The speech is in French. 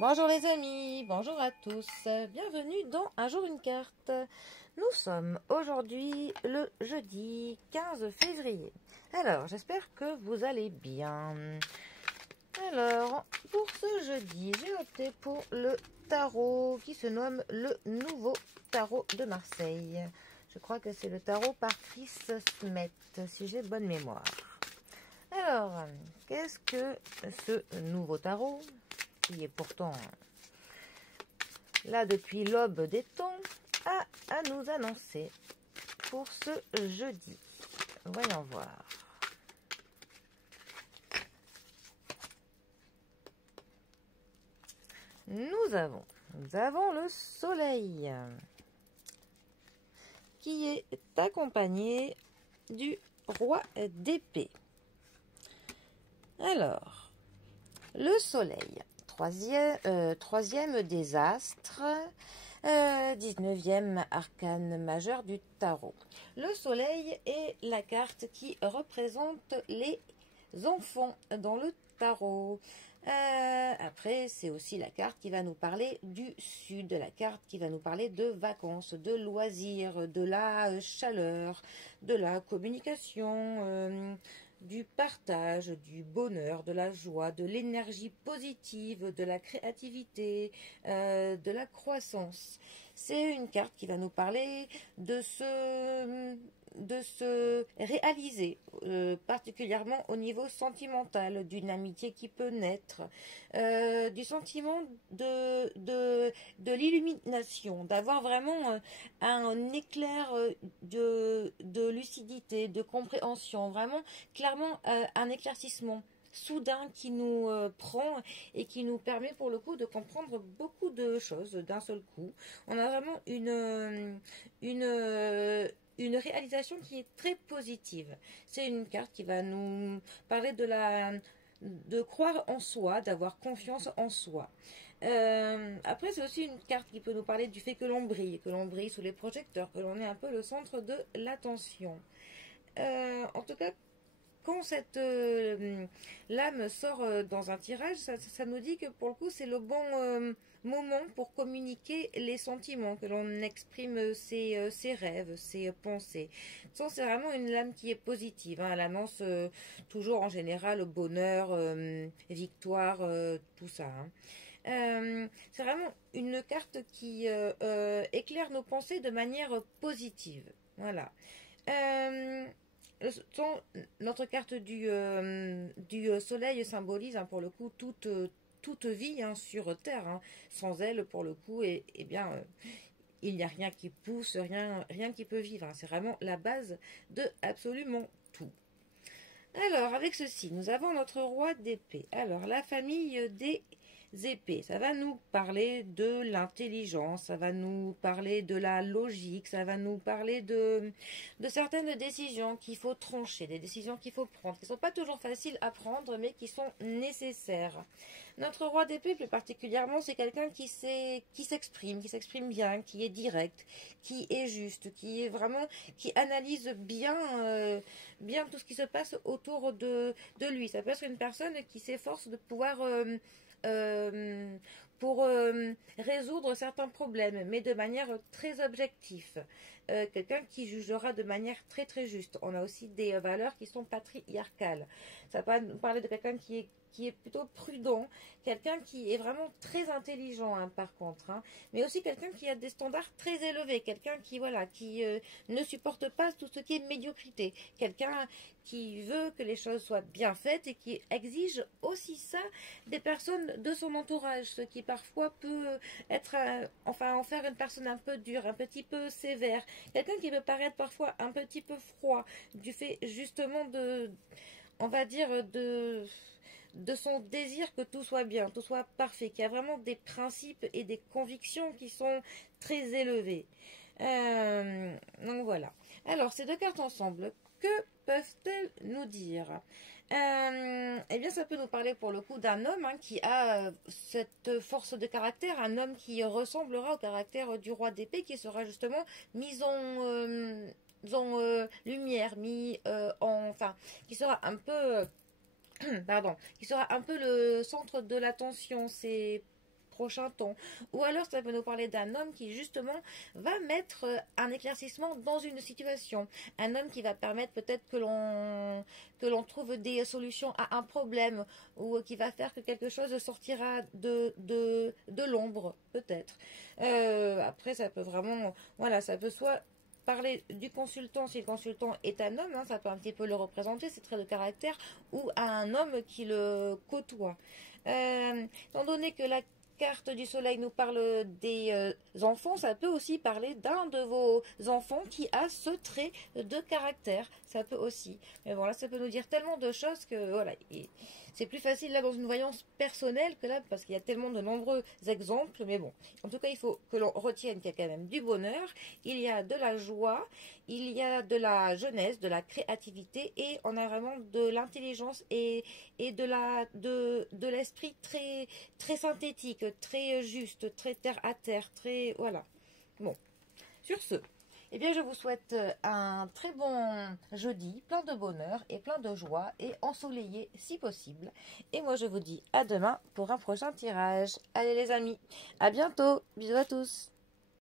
Bonjour les amis, bonjour à tous, bienvenue dans Un jour une carte. Nous sommes aujourd'hui le jeudi 15 février. Alors, j'espère que vous allez bien. Alors, pour ce jeudi, j'ai opté pour le tarot qui se nomme le Nouveau Tarot de Marseille. Je crois que c'est le tarot par Chris Smet, si j'ai bonne mémoire. Alors, qu'est-ce que ce nouveau tarot, qui est pourtant là depuis l'aube des temps, a à nous annoncer pour ce jeudi? Voyons voir. Nous avons le soleil qui est accompagné du roi d'épée. Alors, le soleil, troisième des astres, 19e arcane majeur du tarot. Le soleil est la carte qui représente les enfants dans le tarot. Après, c'est aussi la carte qui va nous parler du sud, la carte qui va nous parler de vacances, de loisirs, de la chaleur, de la communication, du partage, du bonheur, de la joie, de l'énergie positive, de la créativité, de la croissance. C'est une carte qui va nous parler de se réaliser, particulièrement au niveau sentimental, d'une amitié qui peut naître, du sentiment de l'illumination, d'avoir vraiment un éclair de lucidité, de compréhension, vraiment clairement un éclaircissement soudain qui nous prend et qui nous permet pour le coup de comprendre beaucoup de choses d'un seul coup. On a vraiment une réalisation qui est très positive. C'est une carte qui va nous parler de croire en soi, d'avoir confiance en soi. Après, c'est aussi une carte qui peut nous parler du fait que l'on brille sous les projecteurs, que l'on est un peu le centre de l'attention. En tout cas, quand cette lame sort dans un tirage, ça nous dit que pour le coup, c'est le bon moment pour communiquer les sentiments, que l'on exprime ses rêves, ses pensées. Ça, c'est vraiment une lame qui est positive. Hein. Elle annonce toujours en général bonheur, victoire, tout ça. Hein. C'est vraiment une carte qui éclaire nos pensées de manière positive. Voilà. Notre carte du soleil symbolise hein, pour le coup toute vie hein, sur Terre. Hein. Sans elle, pour le coup, bien, il n'y a rien qui pousse, rien qui peut vivre. Hein. C'est vraiment la base de absolument tout. Alors, avec ceci, nous avons notre roi d'épée. Alors, la famille des épées, ça va nous parler de l'intelligence, ça va nous parler de la logique, ça va nous parler de certaines décisions qu'il faut trancher, des décisions qu'il faut prendre, qui ne sont pas toujours faciles à prendre, mais qui sont nécessaires. Notre roi d'épée, plus particulièrement, c'est quelqu'un qui s'exprime bien, qui est direct, qui est juste, qui analyse bien tout ce qui se passe autour de lui. Ça peut être une personne qui s'efforce de pouvoir pour résoudre certains problèmes, mais de manière très objective. Quelqu'un qui jugera de manière très très juste. On a aussi des valeurs qui sont patriarcales. Ça va nous parler de quelqu'un qui est plutôt prudent, quelqu'un qui est vraiment très intelligent hein, par contre, hein, mais aussi quelqu'un qui a des standards très élevés, quelqu'un qui ne supporte pas tout ce qui est médiocrité, quelqu'un qui veut que les choses soient bien faites et qui exige aussi ça des personnes de son entourage, ce qui parfois peut être, en faire une personne un peu dure, un petit peu sévère, quelqu'un qui peut paraître parfois un petit peu froid, du fait justement on va dire, de son désir que tout soit bien, tout soit parfait, qu'il y a vraiment des principes et des convictions qui sont très élevés. Donc voilà. Alors, ces deux cartes ensemble, que peuvent-elles nous dire Eh bien, ça peut nous parler pour le coup d'un homme hein, qui a cette force de caractère, un homme qui ressemblera au caractère du roi d'épée, qui sera justement mis en lumière, qui sera un peu, pardon, qui sera un peu le centre de l'attention. C'est prochain temps. Ou alors ça peut nous parler d'un homme qui justement va mettre un éclaircissement dans une situation. Un homme qui va permettre peut-être que l'on trouve des solutions à un problème ou qui va faire que quelque chose sortira de l'ombre, peut-être. Après, ça peut vraiment, voilà, ça peut soit parler du consultant, si le consultant est un homme, hein, ça peut un petit peu le représenter, ses traits de caractère, ou à un homme qui le côtoie. Étant donné que la carte du soleil nous parle des enfants, ça peut aussi parler d'un de vos enfants qui a ce trait de caractère, ça peut aussi. Mais bon, là, ça peut nous dire tellement de choses que, voilà, c'est plus facile là dans une voyance personnelle que là, parce qu'il y a tellement de nombreux exemples, mais bon. En tout cas, il faut que l'on retienne qu'il y a quand même du bonheur, il y a de la joie, il y a de la jeunesse, de la créativité, et on a vraiment de l'intelligence et de l'esprit très, très synthétique, très juste, très terre à terre, très, voilà. Bon, sur ce, eh bien, je vous souhaite un très bon jeudi, plein de bonheur et plein de joie et ensoleillé si possible. Et moi, je vous dis à demain pour un prochain tirage. Allez les amis, à bientôt, bisous à tous.